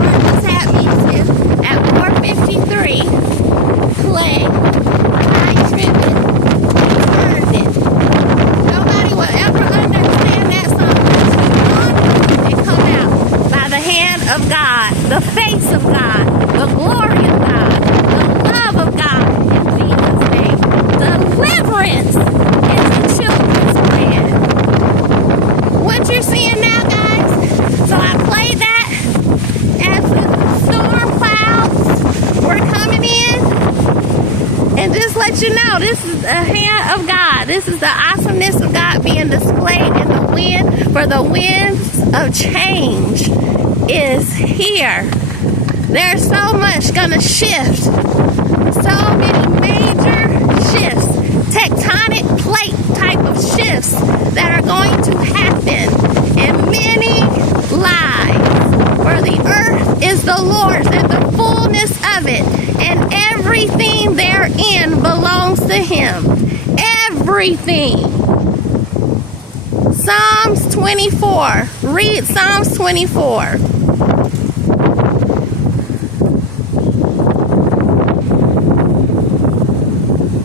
Lord just had me to, at 4:53, play I Trippin', turned it. Nobody will ever understand that song until it come out by the hand of God, the face of God, the glory of God, the love of God in Jesus' name. Deliverance is the children's bread. What you're seeing now, guys, so I played that as the storm clouds were coming in. And just let you know, this is the hand of God. This is the awesomeness of God being displayed in the wind, for the winds of change is here. There's so much gonna shift. So many major shifts, tectonic plate type of shifts that are going to happen in many lives. For the earth is the Lord's and the fullness of it, and everything therein belongs to Him. Everything. Psalms 24. Read Psalms 24.